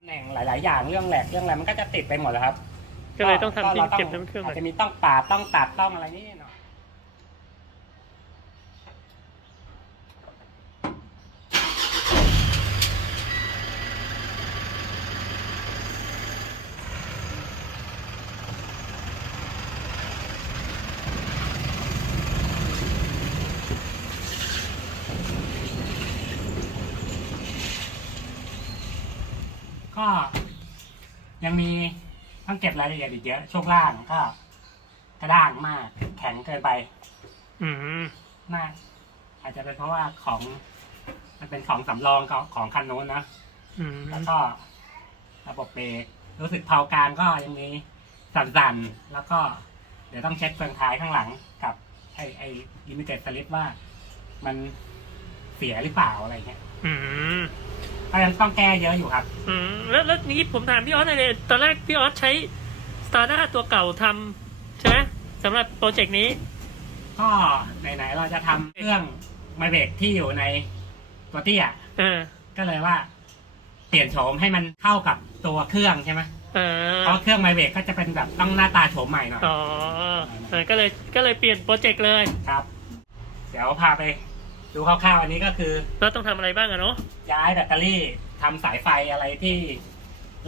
ตำแหน่งหลาย ๆ อย่างเรื่องแหลกเรื่องอะไรมันก็จะติดไปหมดแล้วครับก็เลยต้องทำที่ราเก็บน้ำเครื่องอาใหม่จจะมีต้องปาดต้องตัดต้องอะไรนี่ ก็ยังมีต้องเก็บรายละเอียดอีกเยอะช่วงล่างก็ กระด้างมาก แข็งเกินไป อืมมาก อาจจะเป็นเพราะว่าของ มันเป็นของสำรองของของคันนู้นนะอืมแล้วก็ระบบเบรกรู้สึกเผากลางก็ยังมีสั่นๆ แล้วก็ เดี๋ยวต้องเช็คเฟืองท้ายข้างหลังกับ ไอไอลิมิเต็ดสลิปว่า มันเสียหรือเปล่าอะไรเงี้ย อืม เพราะฉะนั้นต้องแก้เยอะอยู่ครับ อืมแล้วแล้วนี้ผมถามพี่ออสหน่อยเลยตอนแรกพี่ออสใช้ s t a r d a ตัวเก่าทำใช่ไหมสำหรับโปรเจกต์นี้ ก็ไหนๆเราจะทำเครื่องไมเบรกที่อยู่ในตัวเตี้ยเออก็เลยว่า เปลี่ยนโฉมให้มันเข้ากับตัวเครื่องใช่ไหมเออเพราะเครื่องไมเบรกก็จะเป็นแบบต้องหน้าตาโฉมใหม่หน่อยอ๋อเออก็เลยก็เลยเปลี่ยนโปรเจกต์เลย ครับ เดี๋ยวพาไป ดูคร่าวๆอันนี้ก็คือเราต้องทำอะไรบ้างอะเนาะย้ายแบตเตอรี่ทำสายไฟอะไรที่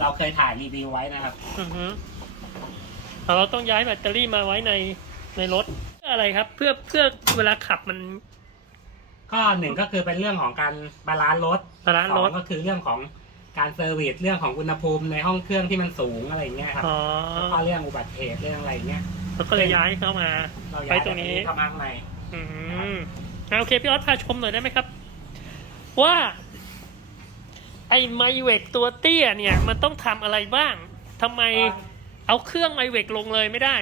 เราเคยถ่ายรีวิวไว้นะครับ อือฮึเราต้องย้ายแบตเตอรี่มาไว้ในในรถเพื่ออะไรครับ เพื่อเพื่อเวลาขับมันก็หนึ่งก็คือเป็นเรื่องของการบาลานซ์รถบาลานซ์สรอถงก็คือเรื่องของการเซอร์วิสเรื่องของอุณหภูมิในห้องเครื่องที่มันสูงอะไรเงี้ยครับอ๋อแล้วก็เรื่องอุบัติเหตุเรื่องอะไรเงี้ย แล้วก็เลยย้ายเข้ามา เราไปย้ายตรงนี้ เข้ามาข้างใน อืม อะโอเค พี่ออสพาชมหน่อยได้ไหมครับ ว่า ไอไมเวกตัวเตี้ยเนี่ย มันต้องทำอะไรบ้างทำไมเอาเครื่องไมเวกลงเลยไม่ได้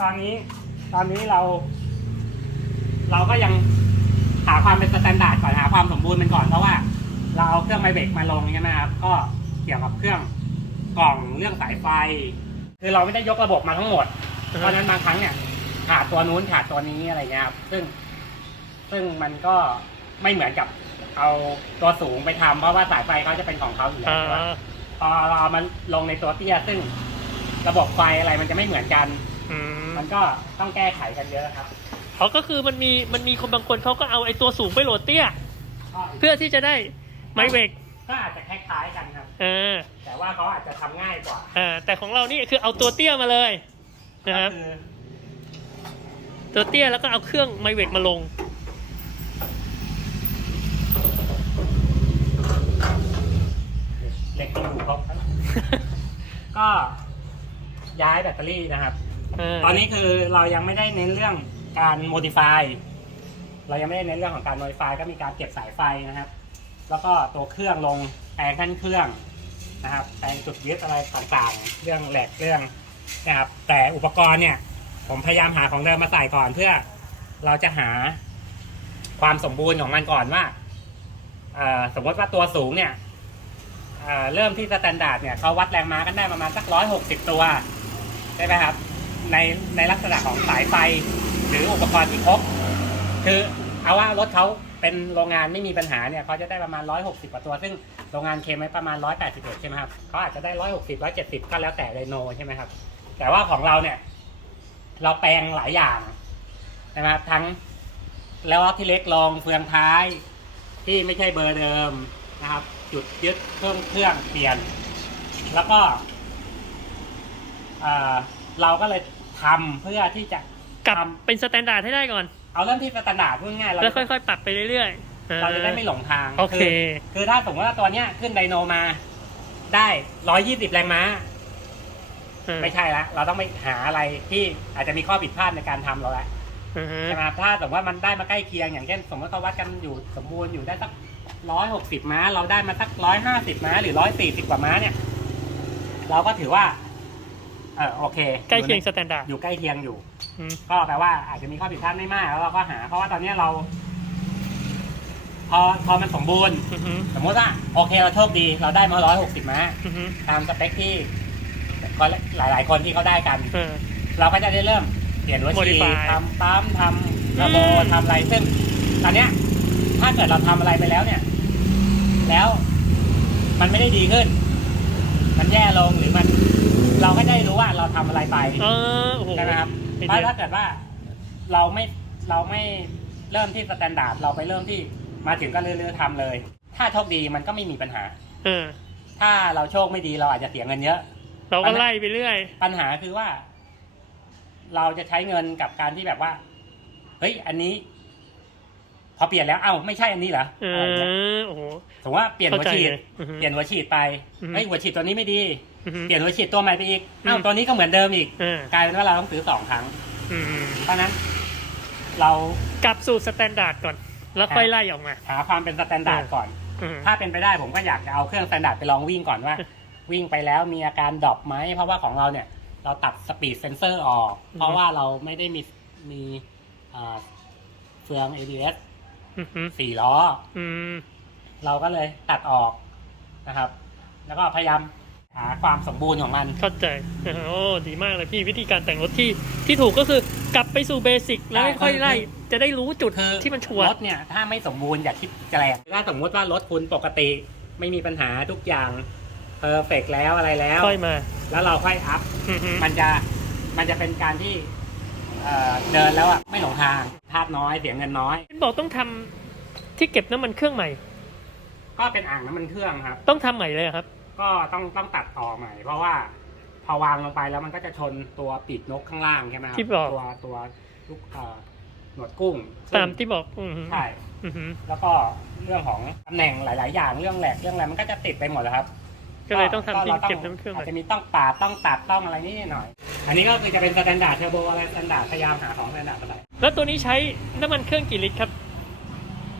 ตอนนี้ ตอนนี้เรา เราก็ยังหาความเป็นสแตนดาร์ดก่อนหาความสมบูรณ์มันก่อนเพราะว่า เราเอาเครื่องไมเบรกมาลงใช่ไหมครับก็เกี่ยวกับเครื่องกล่องเรื่องสายไฟ คือเราไม่ได้ยกระบบมาทั้งหมด เพราะฉะนั้นบางครั้งเนี่ยขาดตัวนู้นขาดตัวนี้อะไรเงี้ยครับซึ่ง ซึ่งมันก็ไม่เหมือนกับเอาตัวสูงไปทำเพราะว่าสายไฟเขาจะเป็นของเขาอยู่แล้วอ่า ใช่ปะพอเราเอามันลงในตัวเตี้ยซึ่งระบบไฟอะไรมันจะไม่เหมือนกัน อืมมันก็ต้องแก้ไขกันเยอะครับเขาก็คือมันมีมันมีคนบางคนเขาก็เอาไอ้ตัวสูงไปโหลดเตี้ย ก็เพื่อที่จะได้ไมเวกก็อาจจะคล้ายๆกันครับ เออแต่ว่าเขาอาจจะทำง่ายกว่าอ่าแต่ของเรานี่คือเอาตัวเตี้ยมาเลยนะครับก็คือตัวเตี้ยแล้วก็เอาเครื่องไมเวกมาลง เหล็กยังอยู่ครบครับก็ย้ายแบตเตอรี่นะครับเออตอนนี้คือเรายังไม่ได้เน้นเรื่องการโมดิฟายเรายังไม่ได้เน้นเรื่องของการโมดิฟายก็มีการเก็บสายไฟนะครับ แล้วก็ตัวเครื่องลงแปลงขั้นเครื่องนะครับแปลงจุดยึดอะไรต่างๆ เรื่องแหลกเรื่องนะครับ แต่อุปกรณ์เนี่ย ผมพยายามหาของเดิมมาใส่ก่อนเพื่อเราจะหาความสมบูรณ์ของมันก่อนว่าเอ่อสมมติว่าตัวสูงเนี่ย เริ่มที่สแตนดาร์ดเนี่ยเขาวัดแรงม้ากันได้ประมาณสักร้อยหกสิบตัวใช่ไหมครับในในลักษณะของสายไฟหรืออุปกรณ์ที่ครบคือเอาว่ารถเขาเป็นโรงงานไม่มีปัญหาเนี่ยเขาจะได้ประมาณ 160กว่าตัว ซึ่งโรงงานเคมไว้ประมาณ 181ใช่ไหมครับเขาอาจจะได้ 160 170 ก็แล้วแต่ไดโนใช่ไหมครับ แต่ว่าของเราเนี่ย เราแปลงหลายอย่างใช่ไหมครับทั้งแล้วที่เล็กลองเฟืองท้ายที่ไม่ใช่เบอร์เดิมนะครับ จุดยึดเครื่องเครื่องเปลี่ยน แล้วก็เอ่อเราก็เลยทำเพื่อที่จะกลับเป็นสแตนดาร์ดให้ได้ก่อน เอาเริ่มที่สแตนดาร์ดพูดง่ายๆเราแล้วค่อยๆ ปรับไปเรื่อยๆออเราจะได้ไม่หลงทางโอเคคือคือถ้าสมมติว่าตัวเนี้ยขึ้นไดโนมา ได้ร้อยยี่สิบแรงม้าเออไม่ใช่ละเราต้องไปหาอะไรที่อาจจะมีข้อผิดพลาดในการทำเราละอือฮึใช่ไหมครับถ้าสมมติว่ามันได้มาใกล้เคียงอย่างเช่น สมมติเขาวัดกันอยู่สมบูรณ์อยู่ได้สัก ร้อยหกสิบม้า เราได้มาสักร้อยห้าสิบม้า หรือร้อยสี่สิบกว่าม้าเนี่ย เราก็ถือว่า เออโอเคใกล้เคียงสแตนดาร์ด อยู่ใกล้เคียงอยู่ อืม ก็แปลว่าอาจจะมีข้อผิดพลาดไม่มากแล้วเราก็หา เพราะว่าตอนนี้เรา พอพอมันสมบูรณ์ อือฮึสมมติว่าโอเคเราโชคดีเราได้มาร้อยหกสิบม้า อือฮึตามสเปคที่ก็หลาย ๆ คนที่เขาได้กัน เออ เราก็จะได้เริ่มเปลี่ยนหัวฉีด Modify ทำปั๊มทำระโบอืม ทำอะไรซึ่งตอนเนี้ยถ้าเกิดเราทำอะไรไปแล้วเนี่ย แล้ว มันไม่ได้ดีขึ้น มันแย่ลงหรือมัน เราก็ได้รู้ว่าเราทำอะไรไปเออโอ้โห ใช่ไหมครับไอเพเดียราะถ้าเกิดว่าเราไม่เราไม่เริ่มที่สแตนดาร์ดเราไปเริ่มที่มาถึงก็เรื่อยๆทำเลย ถ้าโชคดีมันก็ไม่มีปัญหา เออ ถ้าเราโชคไม่ดีเราอาจจะเสียเงินเยอะ เราก็ไล่ไปเรื่อย ปัญหาคือว่า เราจะใช้เงินกับการที่แบบว่า เฮ้ย อันนี้ พอเปลี่ยนแล้วเอ้าไม่ใช่อันนี้เหรอเออะไรอย่างเงี้ยอโอ้โห สมมติว่าเปลี่ยนหัวเข้าใจฉีดเลยอือฮึเปลี่ยนหัวฉีดไปอือฮึเฮ้ยหัวฉีดตัวนี้ไม่ดี อือฮึเปลี่ยนหัวฉีดตัวใหม่ไปอีกเอ้าอืม ตัวนี้ก็เหมือนเดิมอีกเออกลายเป็นว่าเราต้องซื้อสองครั้ง อืมเพราะฉะนั้น เรากลับสู่สแตนดาร์ดก่อน แล้วค่อยไล่ออกมา หาความเป็นสแตนดาร์ดก่อน อืม ถ้าเป็นไปได้ผมก็อยากจะเอาเครื่องสแตนดาร์ดไปลองวิ่งก่อนว่า วิ่งไปแล้วมีอาการดรอปไหมเพราะว่าของเราเนี่ยเราตัดสปีดเซนเซอร์ออกเพราะว่าเราไม่ได้มีมีอ่าเฟือง ABS อือฮึ สี่ล้ออืมเราก็เลยตัดออกนะครับ แล้วก็พยายามหาความสมบูรณ์ของมันเข้าใจโอ้ดีมากเลยพี่วิธีการแต่งรถที่ที่ถูกก็คือกลับไปสู่เบสิกแล้วใช่ค่อยๆไล่คือจะได้รู้จุดคือที่มันชัวร์รถเนี่ย ถ้าไม่สมบูรณ์อย่าคิดจะแรงถ้าสมมุติว่ารถคุณปกติ ไม่มีปัญหาทุกอย่างเพอร์เฟกแล้วอะไรแล้วค่อยมา แล้วเราค่อยอัพอือฮึมันจะมันจะเป็นการที่ เอ่อเดินแล้วอะไม่หลงทางพลาดน้อยเสียเงินน้อย เห็นบอกต้องทำที่เก็บน้ำมันเครื่องใหม่ ก็เป็นอ่างน้ำมันเครื่องครับ ต้องทำใหม่เลยเหรอครับ ก็ต้องต้องตัดต่อใหม่ เพราะว่าพอวางลงไปแล้วมันก็จะชนตัวปีกนกข้างล่างใช่ไหมครัที่บอก ตัวตัวลูกเอ่อหนวดกุ้งตามที่บอกอือฮึใช่ อือฮึแล้วก็เรื่องของตำแหน่งหลาย ๆ อย่างเรื่องแหลกเรื่องอะไรมันก็จะติดไปหมดแล้วครับก็เลยต้องทำที่ราเก็บน้ำเครื่องใหอาม่จจะมีต้องปาดต้องตัดต้องอะไรนิดหน่อย อันนี้ก็คือจะเป็นสแตนดาร์ดเทอร์โบอะไรสแตนดาร์ดพยายามหาของสแตนดาร์ดมาใส่แล้วตัวนี้ใช้น้ำมันเครื่องกี่ลิตรครับ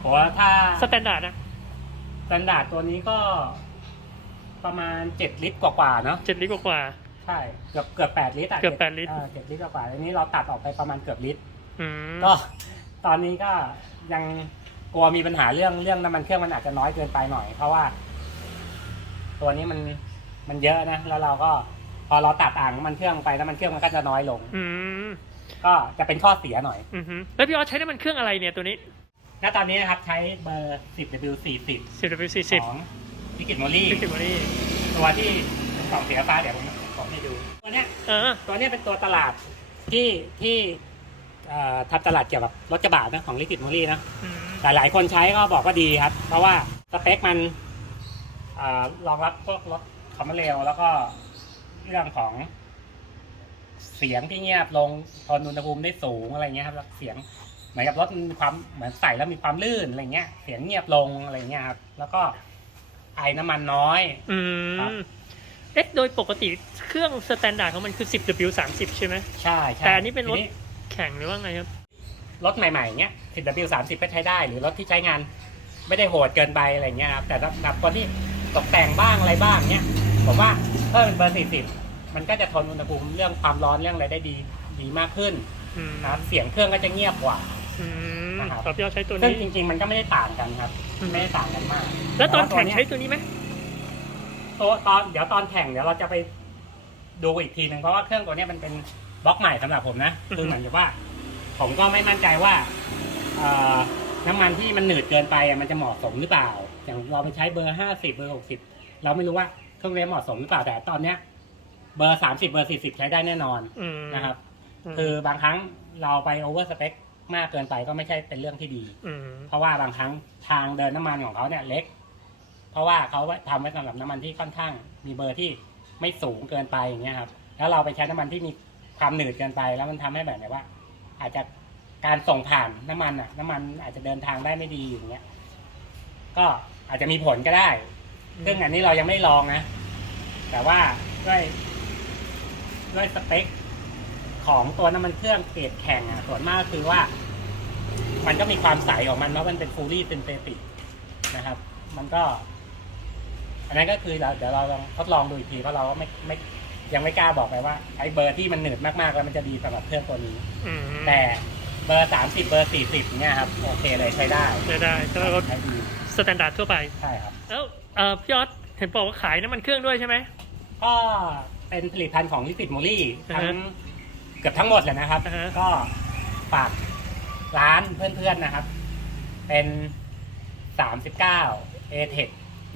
ผมว่าถ้าสแตนดาร์ดนะสแตนดาร์ดตัวนี้ก็ประมาณเจ็ดลิตรกว่าๆเนาะเจ็ดลิตรกว่า ใช่เกือบเกือบแปดลิตรอะเกือบ8ลิตร เจ็ดลิตรกว่าๆอันนี้เราตัดออกไปประมาณเกือบลิตร ๆอืมก็ตอนนี้ก็ยังกลัวมีปัญหาเรื่องเรื่องน้ำมันเครื่องมันอาจจะน้อยเกินไปหน่อย เพราะว่า ตัวนี้มันมันเยอะนะ แล้วเราก็ พอเราตัดอ่างน้ำมันเครื่องไปน้ำมันเครื่องมันก็จะน้อยลง อืมก็จะเป็นข้อเสียหน่อย อือฮึแล้วพี่ออสใช้น้ำมันเครื่องอะไรเนี่ยตัวนี้ณตอนนี้นะครับใช้เบอร์ 10W40 10W40 ของพิกิตโมลี่พิกิบอรี่ตัวที่เป็นสองสีฟ้าเดี๋ยวผมผมให้ดูตัวเนี้ยอ่าตัวเนี้ยเป็นตัวตลาดที่ที่เอ่อทำตลาดเกี่ยวกับรถกระบะนะของลิกิตโมลี่นะ อืมหลาย ๆ คนใช้ก็บอกว่าดีครับ เพราะว่าสเปคมันเอ่อรองรับพวกรถคอมเมอร์เรลแล้วก็ เรื่องของเสียงที่เงียบลงทนอุณหภูมิได้สูงอะไรเงี้ยครับแล้วเสียงเหมือนกับรถมีความเหมือนใส่แล้วมีความลื่นอะไรเงี้ย เสียงเงียบลงอะไรเงี้ยครับ แล้วก็ไอน้ำมันน้อย อืครับ มเอ๊ะโดยปกติเครื่องสแตนดาร์ดของมันคือ 10W30 ใช่ไหม ใช่ใช่แต่อันนี้เป็นรถ ทีแข่งหรือว่าไงครับ รถใหม่ๆเงี้ย 10W 30ก็ใช้ได้ หรือรถที่ใช้งาน ไม่ได้โหดเกินไปอะไรเงี้ยครับแต่สำหรับคนที่ตกแต่งบ้างอะไรบ้างเนี้ย ผมว่าเพิ่มเป็นเบอร์40มันก็จะทนอุณหภูมิเรื่องความร้อนเรื่องอะไรได้ดีดีมากขึ้นอืมนะครับเสียงเครื่องก็จะเงียบกว่าอืมนะครับครับพี่ออสใช้ตัวซึ่งนี้ จริง ๆ มันก็ไม่ได้ต่างกันครับ อืม ไม่ได้ต่างกันมากแล้วตอนต่าแข่งเยใช้ตัวนี้ไหมตัวตอนเดี๋ยวตอนแข่งเดี๋ยวเราจะไปดูอีกทีหนึ่งเพราะว่าเครื่องตัวเนี้ยมันเป็นบล็อกใหม่สำหรับผมนะคือเหมือนกับว่า ผมก็ไม่มั่นใจว่าเอ่อน้ำมันที่มันหนืดเกินไปอะมันจะเหมาะสมหรือเปล่า อย่างเราไปใช้เบอร์ห้าสิบเบอร์หกสิบเราไม่รู้ว่า เครื่องนี้เหมาะสมหรือเปล่าแต่ตอนเนี้ย เบอร์สามสิบเบอร์สี่สิบใช้ได้แน่นอนอืมนะครับมคือบางครั้งเราไปโอเวอร์สเปคมากเกินไปก็ไม่ใช่เป็นเรื่องที่ดีอืมเพราะว่าบางครั้งทางเดินน้ำมันของเขาเนี่ยเล็ก เพราะว่าเขาทำไว้สำหรับน้ำมันที่ค่อนข้าง มีเบอร์ที่ไม่สูงเกินไปอย่างเงี้ยครับ แล้วเราไปใช้น้ำมันที่มีความหนืดเกินไป แล้วมันทำให้แบบไหนว่า อาจจะการส่งผ่านน้ำมันอะ น้ำมันอาจจะเดินทางได้ไม่ดีอย่างเงี้ย ก็อาจจะมีผลก็ได้ ซึ่งอันนี้เรายังไม่ลองนะ แต่ว่าด้วยด้วยสเปคของตัวน้ำมันเครื่องเกรดแข่งอะ ส่วนมากคือว่า มันก็มีความใสของมันเพราะมันเป็นฟูลี่ซินเทติกนะครับ มันก็ อันนั้นก็คือเราเดี๋ยวเราลองทดลองดูอีกทีเพราะเราก็ไม่ไม่ยังไม่กล้าบอกไปว่าไอ้เบอร์ที่มันหนืดมากๆ แล้วมันจะดีสำหรับเครื่องตัวนี้อืมแต่เบอร์สามสิบเบอร์สี่สิบเนี่ยครับ โอเคเลยใช้ได้ ใช้ได้ถ้ารถใช้ดีสแตนดาร์ดทั่วไป ใช่ครับแล้ว เอ่อพี่ออสเห็นบอกว่าขายน้ำมันเครื่องด้วยใช่ไหม ก็เป็นผลิตภัณฑ์ของลิปิดโมลี่อ่าทั้ฮะงเกือบทั้งหมดเลยนะครับ อ่าฮะ ก็ฝากร้านเพื่อนๆนะครับ เป็น 39 a t e c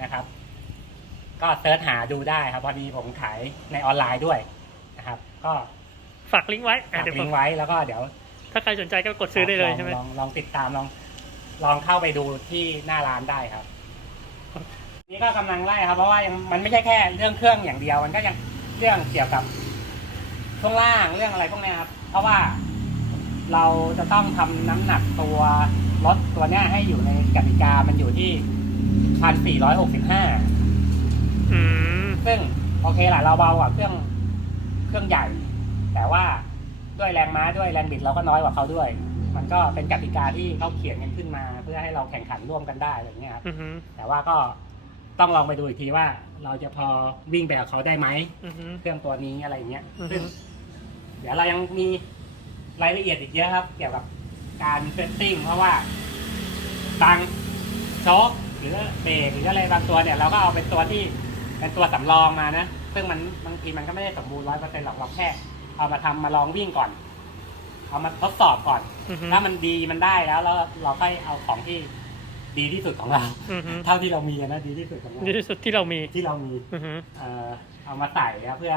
นะครับ ก็เซิร์ชหาดูได้ครับ พอดีผมขายในออนไลน์ด้วยนะครับ ก็ฝากลิงก์ไว้อะฝากเดี๋ยวผลิมงก์ไว้แล้วก็เดี๋ยว ถ้าใครสนใจก็กดซื้อได้เลยใช่ไหม ลองลองลองติดตามลองลองเข้าไปดูที่หน้าร้านได้ครับ นี่ก็กำลังไล่ครับ เพราะว่ายังมันไม่ใช่แค่เรื่องเครื่องอย่างเดียว มันก็ยังเรื่องเกี่ยวกับช่วงล่างเรื่องอะไรพวกเนี้ยครับ เพราะว่าเราจะต้องทำน้ำหนักตัวรถตัวเนี้ยให้อยู่ในกติกามันอยู่ที่พันสี่ร้อยหกสิบห้าอืมซึ่งโอเคแหละเราเบากว่าเครื่องเครื่องใหญ่ แต่ว่าด้วยแรงม้าด้วยแรงบิดเราก็น้อยกว่าเขาด้วย มันก็เป็นกติกาที่เขาเขียนกันขึ้นมา เพื่อให้เราแข่งขันร่วมกันได้อะไรอย่างเงี้ยครับอือหือแต่ว่าก็ ต้องลองไปดูอีกทีว่า เราจะพอวิ่งแบบเขาได้ไหมอือหือเครื่องตัวนี้อะไรอย่างเงี้ยอือฮึ ซึ่งเดี๋ยวเรายังมีรายละเอียดอีกเยอะครับ เกี่ยวกับการเซตติ้งเพราะว่าบางโชคหรือเบรกหรืออะไรบางตัวเนี่ย เราก็เอาเป็นตัวที่เป็นตัวสำรองมานะ ซึ่งมันบางทีมันก็ไม่ได้สมบูรณ์ร้อยเปอร์เซ็นต์หรอกเราแค่ เอามาทำมาลองวิ่งก่อน เอามาทดสอบก่อน อือหือถ้ามันดีมันได้แล้วแล้วเราค่อยเอาของที่ ดีที่สุดของเรา อือหือเท่าที่เรามีอะนะดีที่สุดของเราดีที่สุดที่เรามีที่เรามีอือหือเอ่อเอามาใส่ครับเพื่อ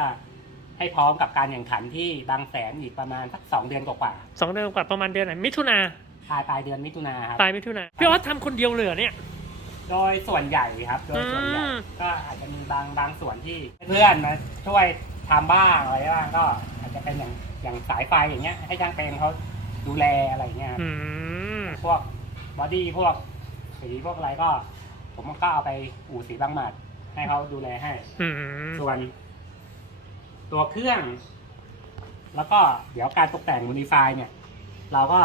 ให้พร้อมกับการแข่งขันที่บางแสนอีกประมาณสักสองเดือนกว่าสองเดือนกว่าประมาณเดือนไหนมิถุนาๆปลายปลายเดือนมิถุนาครับ ปลายมิถุนาพี่ออสทำคนเดียวเลยเหรอเนี่ย โดยส่วนใหญ่ครับ โดยส่วนใหญ่อืม ก็อาจจะมีบางบางส่วนที่เพื่อนมาช่วยทำบ้างอะไรบ้างก็อาจจะเป็นอย่างอย่างสายไฟอย่างเงี้ย ให้ช่างเป็นเขาดูแลอะไรอย่างเงี้ยครับอืมพวกบอดี้พวก สีพวกอะไรก็ ผมก็เอาไปอู่สีบางหมัดให้เขาดูแลให้ อืมส่วน ตัวเครื่อง แล้วก็เดี๋ยวการตกแต่ง modify เนี่ย เราก็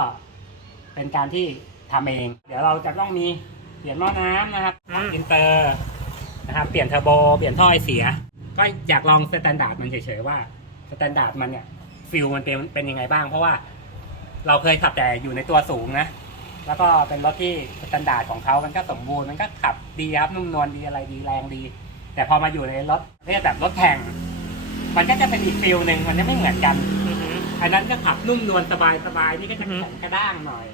เป็นการที่ทำเอง เดี๋ยวเราจะต้องมีเปลี่ยนหม้อน้ำนะครับอินเตอร์นะครับเปลี่ยนเทอร์โบเปลี่ยนท่อไอเสีย ก็อยากลองสแตนดาร์ดมันเฉยๆว่าสแตนดาร์ดมันเนี่ยฟิลมันเป็นเป็นยังไงบ้าง เพราะว่าเราเคยขับแต่อยู่ในตัวสูงนะ แล้วก็เป็นรถที่สแตนดาร์ดของเขามันก็สมบูรณ์ มันก็ขับดีครับนุ่มนวลดีอะไรดีแรงดี แต่พอมาอยู่ในรถเรียกแบบรถแข่ง มันก็จะเป็นอีกฟิลหนึ่งมันจะไม่เหมือนกันอือหืออันนั้นก็ขับนุ่มนวลสบายสบายนี่ก็จะอือฮึแข็งกระด้างหน่อย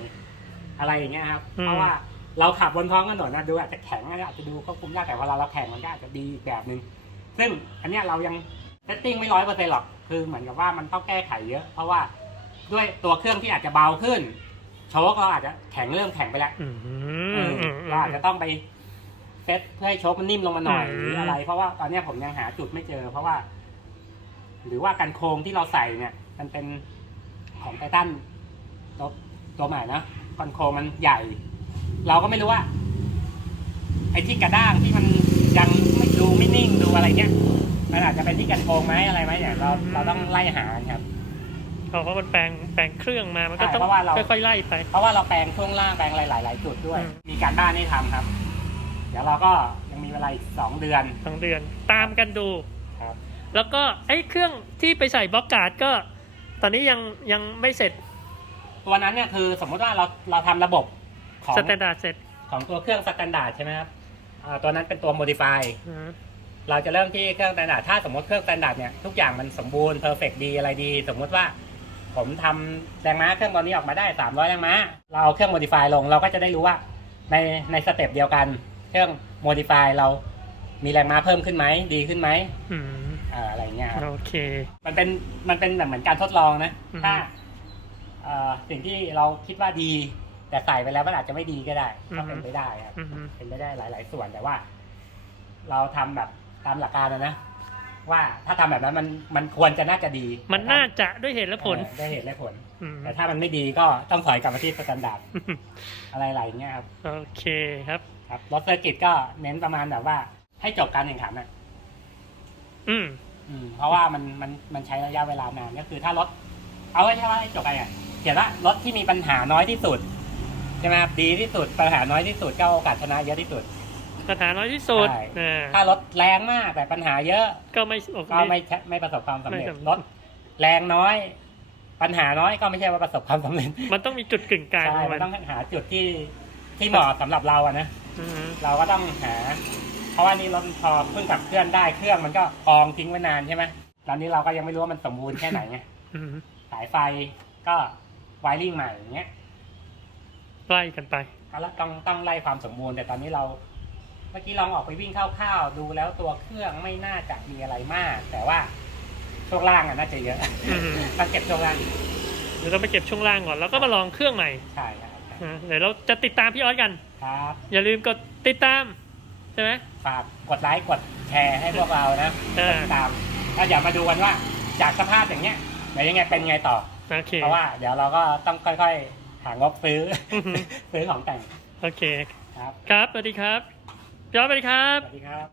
อะไรอย่างเงี้ยครับอืมเพราะว่าเราขับบนท้องถนนนะดูอาจจะแข็งอาจจะดูควบคุมยากแต่เวลาเราแข่งมันก็อาจจะดีอีกแบบหนึ่งซึ่งอันเนี้ยเรายังเซตติ้งไม่ร้อยเปอร์เซ็นต์หรอก คือเหมือนกับว่ามันต้องแก้ไขเยอะ เพราะว่าด้วยตัวเครื่องที่อาจจะเบาขึ้น โชคเราอาจจะแข็งเริ่มแข็งไปแล้วอืมเออือมอืมเราอาจจะต้องไปเซตเพื่อให้โชคมันนิ่มลงมาหน่อยอืมหรืออะไร เพราะว่าตอนเนี้ยผมยังหาจุดไม่เจอ เพราะว่า หรือว่าการโครงที่เราใส่เนี่ย มันเป็นของไททันตัวตัวใหม่นะคอนโครงมันใหญ่ เราก็ไม่รู้ว่าไอ้ที่กระด้างที่มันยังไม่ดูไม่นิ่งดูอะไรเงี้ยมันอาจจะเป็นที่กันโครงไหมอะไรไหมเนี่ยเราเราต้องไล่หาครับ เพราะว่ามันแปลงแปลงเครื่องมามันก็ใช่ต้องเพราะว่าเรา ค่อยๆไล่ไป เพราะว่าเราแปลงช่วงล่างแปลงอะไรหลาย ๆ จุดด้วย อืม มีการบ้านให้ทำครับ เดี๋ยวเราก็ยังมีเวลาอีกสองเดือนสองเดือนตามกันดู ครับแล้วก็ไอ้เครื่องที่ไปใส่บล็อกการ์ดก็ ตอนนี้ยังยังไม่เสร็จตัวนั้นเนี่ยคือสมมุติว่าเราเราทำระบบของสแตนดาร์ดเสร็จของตัวเครื่องสแตนดาร์ดใช่ไหมครับอ่าตัวนั้นเป็นตัวโมดิฟายอืมเราจะเริ่มที่เครื่องสแตนดาร์ดถ้าสมมติเครื่องสแตนดาร์ดเนี่ยทุกอย่างมันสมบูรณ์เพอร์เฟกดีอะไรดี สมมุติว่า ผมทำแรงม้าเครื่องตอนนี้ออกมาได้ 300 แรงม้า เราเอาเครื่องโมดิฟายลง เราก็จะได้รู้ว่าในในสเต็ปเดียวกัน เครื่องโมดิฟายเรามีแรงม้าเพิ่มขึ้นไหมดีขึ้นไหมอืมอ่าอะไรอย่างเงี้ยครับโอเค มันเป็นมันเป็นแบบเหมือนการทดลองนะอือฮึถ้าเอ่อสิ่งที่เราคิดว่าดี แต่ใส่ไปแล้วมันอาจจะไม่ดีก็ได้อือฮึก็เป็นไปได้ครับอืมเป็นไปได้หลาย ๆ ส่วนแต่ว่า เราทำแบบตามหลักการนะนะ ว่าถ้าทำแบบนั้นมันมันควรจะน่าจะดี มันน่าจะด้วยเหตุและผลเออได้เหตุและผลอืมแต่ถ้ามันไม่ดีก็ต้องถอยกลับมาที่สแตนดาร์ดอะไรๆอย่างเงี้ยครับ โอเคครับ ครับรถเซอร์กิตก็เน้นประมาณแบบว่า ให้จบการแข่งขันอะ อืม อืม เพราะว่ามันมันมันใช้ระยะเวลานานก็คือถ้ารถ เอาไว้ใช่ไหมจบไปอะเขียนว่ารถที่มีปัญหาน้อยที่สุดใช่ไหมครับดีที่สุดปัญหาน้อยที่สุดก็โอกาสชนะเยอะที่สุด ปัญหาน้อยที่สุดใช่ อ่าถ้ารถแรงมากแต่ปัญหาเยอะ ก็ไม่โอเค ก็ไม่ใช่ไม่ประสบความสำเร็จไม่สำเร็จ รถแรงน้อย ปัญหาน้อยก็ไม่ใช่ว่าประสบความสำเร็จมันต้องมีจุดกึ่งกลางใช่ของมัมันนต้องหาจุดที่ที่เหมาะสำหรับเราอะนะอืมเราก็ต้องหา เพราะว่านี่รถพอเพิ่งขับเคลื่อนได้เครื่องมันก็กองทิ้งไว้นานใช่ไหมตอนนี้เราก็ยังไม่รู้ว่ามันสมบูรณ์แค่ไหนไงอืมสายไฟก็ไวริ่งใหม่อย่างเงี้ย ไล่กันไปก็ต้องต้องไล่ความสมบูรณ์แต่ตอนนี้เรา เมื่อกี้ลองออกไปวิ่งคร่าวๆดูแล้วตัวเครื่องไม่น่าจะมีอะไรมาก แต่ว่าช่วงล่างอะน่าจะเยอะอืมต้องเก็บช่วงล่างเดี๋ยวเราไปเก็บช่วงล่างก่อนแล้วก็มาลองเครื่องใหม่ใช่ครับนะเดี๋ยวเราจะติดตามพี่ออสกัน ครับอย่าลืมกดติดตามใช่ไหม ฝากกดไลค์กดแชร์ให้พวกเรานะเออ ติดตามแล้วเดี๋ยวมาดูกันว่าจากสภาพอย่างเงี้ยเดี๋ยวยังไงเป็นไงต่อ โอเค เพราะว่าเดี๋ยวเราก็ต้องค่อยๆ หางบซื้ออือฮึซื้อของแต่งโอเค ครับ ครับสวัสดีครับ พี่ออสสวัสดีครับ สวัสดีครับ